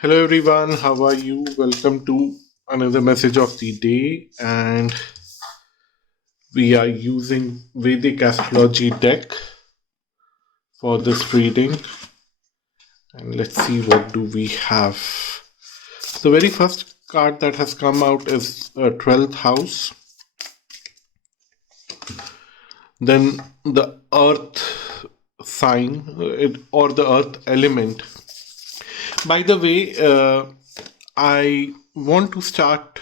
Hello everyone, how are you? Welcome to another message of the day, and we are using Vedic astrology deck for this reading. And let's see what do we have. The very first card that has come out is 12th house, then the earth sign or the earth element. By the way, I want to start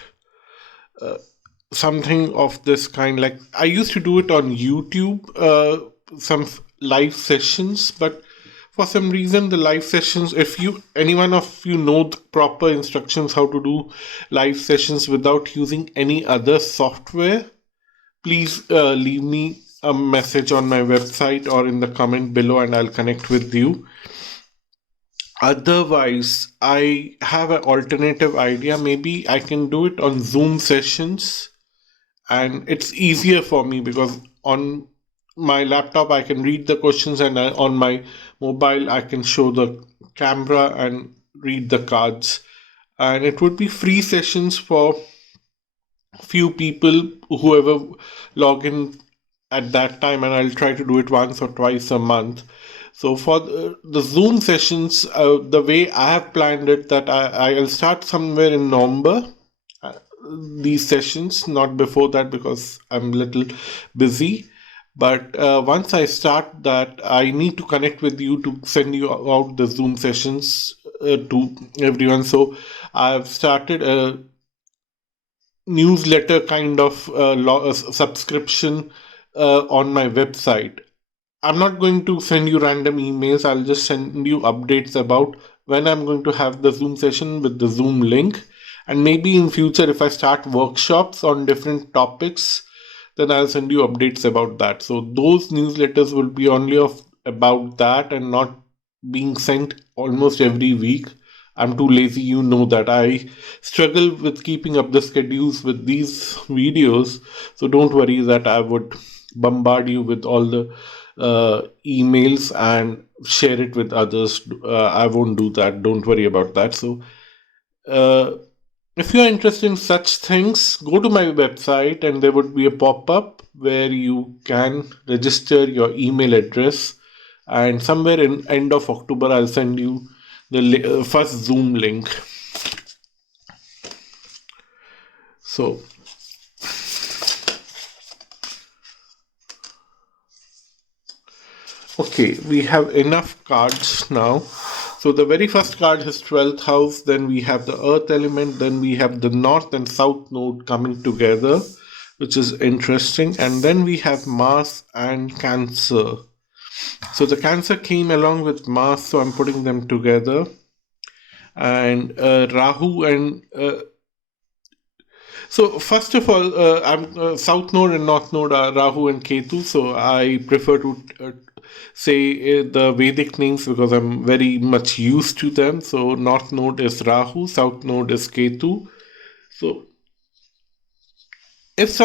something of this kind. Like I used to do it on YouTube, some live sessions, but for some reason the live sessions, if you anyone of you know the proper instructions how to do live sessions without using any other software, please leave me a message on my website or in the comment below and I'll connect with you. Otherwise, I have an alternative idea. Maybe I can do it on Zoom sessions, and it's easier for me because on my laptop I can read the questions, and on my mobile I can show the camera and read the cards. And it would be free sessions for few people, whoever log in at that time, and I'll try to do it once or twice a month. So for the Zoom sessions, the way I have planned it, that I'll start somewhere in November, uh, these sessions, not before that because I'm a little busy. But once I start that, I need to connect with you to send you out the Zoom sessions to everyone. So I've started a newsletter kind of subscription on my website. I'm not going to send you random emails. I'll just send you updates about when I'm going to have the Zoom session with the Zoom link. And maybe in future, if I start workshops on different topics, then I'll send you updates about that. So those newsletters will be only of about that and not being sent almost every week. I'm too lazy, you know that. I struggle with keeping up the schedules with these videos. So don't worry that I would bombard you with all the emails and share it with others. I won't do that. Don't worry about that. So, uh, if you are interested in such things, go to my website and there would be a pop up where you can register your email address. And somewhere in end of October, I'll send you the first Zoom link. So, okay, we have enough cards now. So the very first card is 12th house, then we have the earth element, then we have the north and south node coming together, which is interesting. And then we have Mars and Cancer. So the Cancer came along with Mars, so I'm putting them together. And Rahu and so first of all, I'm South Node and North Node are Rahu and Ketu. So I prefer to say the Vedic names because I'm very much used to them. So North Node is Rahu, South Node is Ketu. So if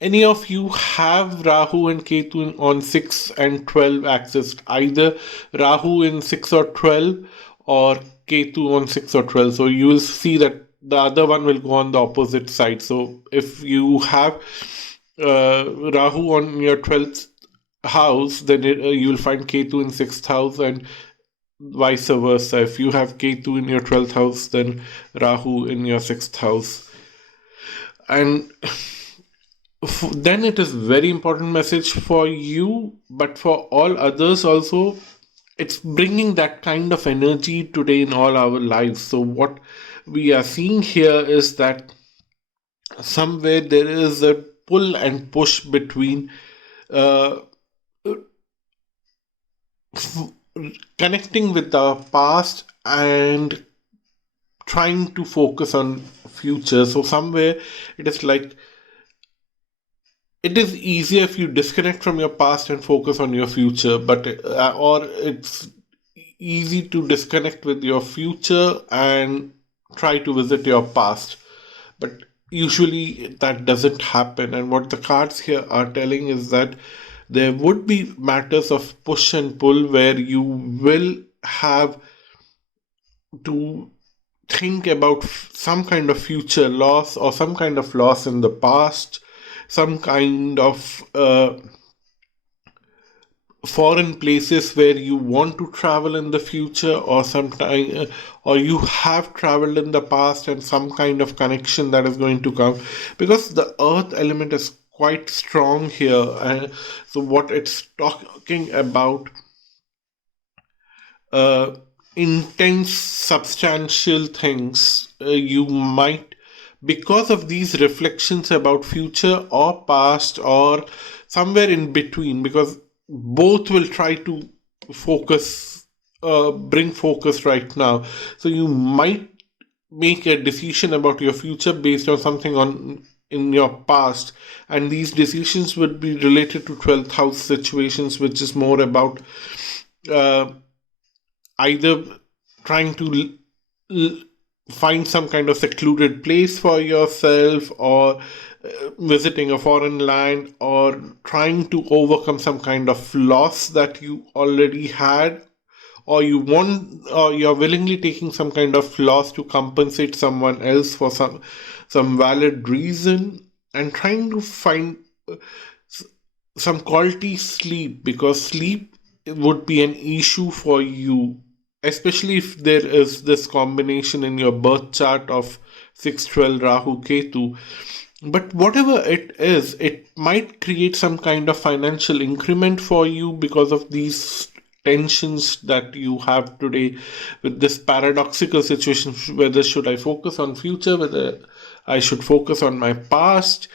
any of you have Rahu and Ketu on 6 and 12 axis, either Rahu in 6 or 12 or Ketu on 6 or 12, so you will see that the other one will go on the opposite side. So if you have Rahu on your 12th house, then you will find Ketu in 6th house, and vice versa. If you have Ketu in your 12th house, then Rahu in your 6th house. And then it is very important message for you, but for all others also. It's bringing that kind of energy today in all our lives. So what we are seeing here is that somewhere there is a pull and push between uh, connecting with the past and trying to focus on future. So somewhere it is like it is easier if you disconnect from your past and focus on your future, but or it's easy to disconnect with your future and try to visit your past, but usually that doesn't happen. And what the cards here are telling is that there would be matters of push and pull where you will have to think about some kind of future loss or some kind of loss in the past, some kind of foreign places where you want to travel in the future, or sometime or you have traveled in the past and some kind of connection that is going to come, because the earth element is quite strong here. And so what it's talking about, uh, intense substantial things, you might, because of these reflections about future or past or somewhere in between, because both will try to focus, bring focus right now. So you might make a decision about your future based on something on in your past, and these decisions would be related to 12th house situations, which is more about uh, either trying to l- find some kind of secluded place for yourself, or visiting a foreign land, or trying to overcome some kind of loss that you already had, or you want, or you're willingly taking some kind of loss to compensate someone else for some valid reason, and trying to find some quality sleep, because sleep would be an issue for you, especially if there is this combination in your birth chart of 612 Rahu Ketu. But whatever it is, it might create some kind of financial increment for you because of these tensions that you have today, with this paradoxical situation, whether should I focus on future, whether I should focus on my past.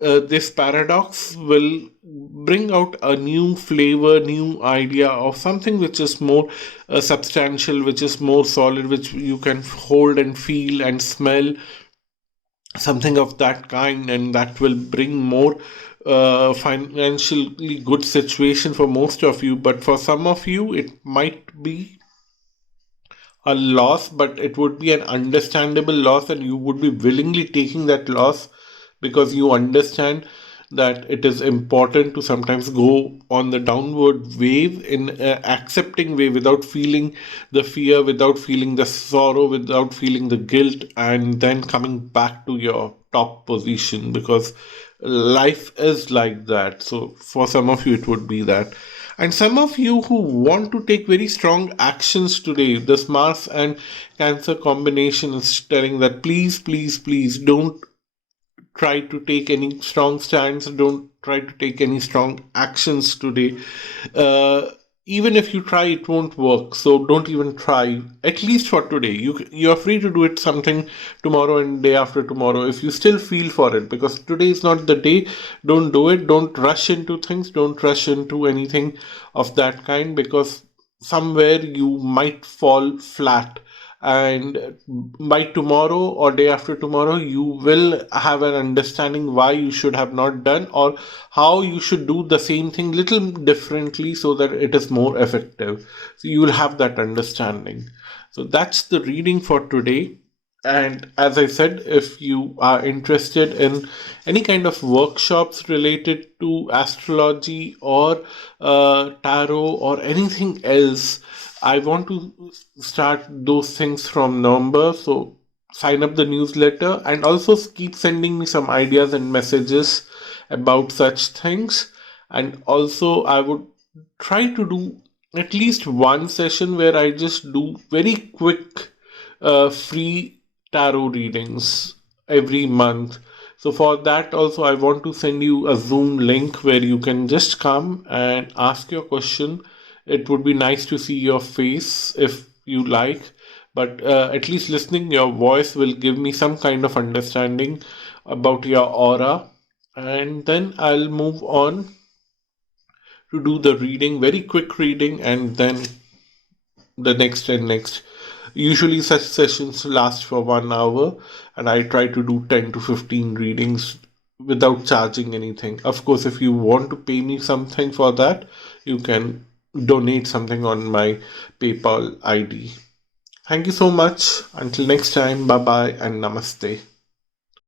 This paradox will bring out a new flavor, new idea of something which is more substantial, which is more solid, which you can hold and feel and smell, something of that kind, and that will bring more financially good situation for most of you. But for some of you, it might be a loss, but it would be an understandable loss, and you would be willingly taking that loss because you understand that it is important to sometimes go on the downward wave in accepting way, without feeling the fear, without feeling the sorrow, without feeling the guilt, and then coming back to your top position, because life is like that. So for some of you it would be that. And some of you who want to take very strong actions today, this Mars and Cancer combination is telling that please, please, please don't try to take any strong stands, don't try to take any strong actions today. uh, Even if you try, it won't work, so don't even try, at least for today. You're free to do it something tomorrow and day after tomorrow if you still feel for it, because today is not the day. Don't do it, don't rush into things, don't rush into anything of that kind, because somewhere you might fall flat, and by tomorrow or day after tomorrow you will have an understanding why you should have not done, or how you should do the same thing little differently so that it is more effective. So you will have that understanding. So that's the reading for today. And as I said, if you are interested in any kind of workshops related to astrology or tarot or anything else, I want to start those things from November. So sign up the newsletter, and also keep sending me some ideas and messages about such things. And also, I would try to do at least one session where I just do very quick free tarot readings every month. So for that also, I want to send you a Zoom link where you can just come and ask your question. It would be nice to see your face if you like, but at least listening your voice will give me some kind of understanding about your aura. And then I'll move on to do the reading, very quick reading, and then the next and next. Usually, such sessions last for 1 hour, and I try to do 10 to 15 readings without charging anything. Of course, if you want to pay me something for that, you can donate something on my PayPal ID. Thank you so much. Until next time, bye bye and namaste.